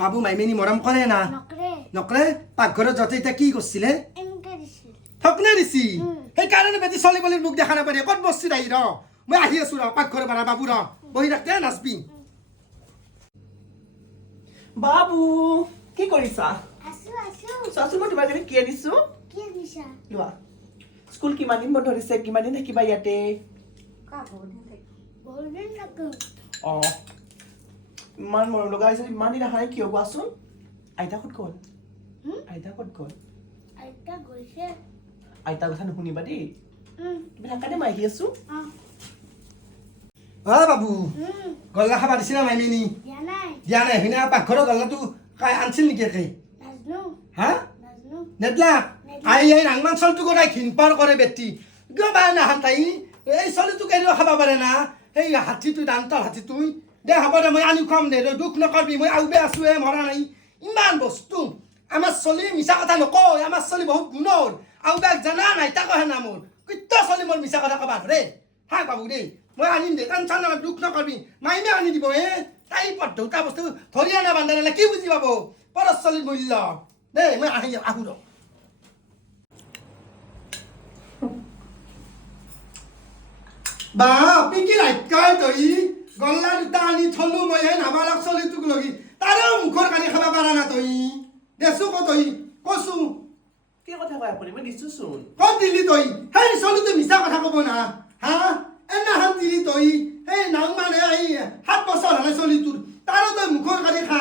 বাবু মাইমিনী মৰম কৰে না নকৰে পাকঘৰত যতে এতিয়া কি কৰিছিলে থকনে দিছি সেইকাৰণে বেটি চলিবলিৰ মুখ দেখা নাপাৰে ক'ত বস্তি আহি ৰ মই আহি আছো ৰ পাকঘৰৰ পৰা বাবু ৰ বহি থাকতে নাচবি বাবু কি কৰিছা চোৱাচোন মই তোমাৰ কাৰণে কি আনিছো লোৱা স্কুল কিমান দিন বন্ধ দিছে কিমান দিন থাকিবা ইয়াতে অঁ ইমান মৰম লগা হৈছে ইমান দিন আহাই কিয় কোৱাচোন আইতা ক'ত গ'ল আইতা ক'ত গ'ল আইতাৰ কথা নুশুনিবা দেই তুমি থাকা দে মই আহি আছো বাবু গল্লা খাবা দিছি না মাইমিনী দিয়া নাই সিনা পাকঘৰৰ গল্লাটো আনছিল নেকি একে হা নেদলা আহি নাংমান চলটো কৰাই ঘিনপাৰ কৰে বেটি কিয় বাই নাহান তাই এই চলিটো কেনেও খাব পাৰে না সেই হাতীটো দান্তৰ হাতীটোই দে হ'ব দে মই আনি খুৱাম দে দুখ নকৰবি মই আউবে আছো মৰা নাই ইমান বস্তু আমাৰ চলি মিছা কথা নকয় আমাৰ চলি বহুত গুণৰ আউবাক জানা নাই তাকহে না মোৰ কিত্ত চলি মোৰ মিছা কথা কবা ধৰে হা বাবু দেই মই আনিম দে টেনচন নকৰবি দুখ নকৰবি মাইমে আনি দিব তাই পদ্ধতা বস্তু ধৰি আনা বান্ধা নালে কি বুজি পাব পৰচ চলিৰ মূল্য দেই মই আহো ৰ বা পিকি ৰাইকাই তই গল্লা দুটা আনি থলো মই এই নাবালাক চলিটোক লগি তাৰো মুখৰ কানি খাব পাৰা না তই দেছো ক তই কচু কি কথা কয় আপুনি মই দিছোচোন ক'ত দিলি তই সেই চলিটো মিছা কথা ক'ব না হা এনাহান দিলি তই সেই নাং মানে এই 7 বছৰ হ'লে চলিটোৰ তাৰো তই মুখৰ কানি খা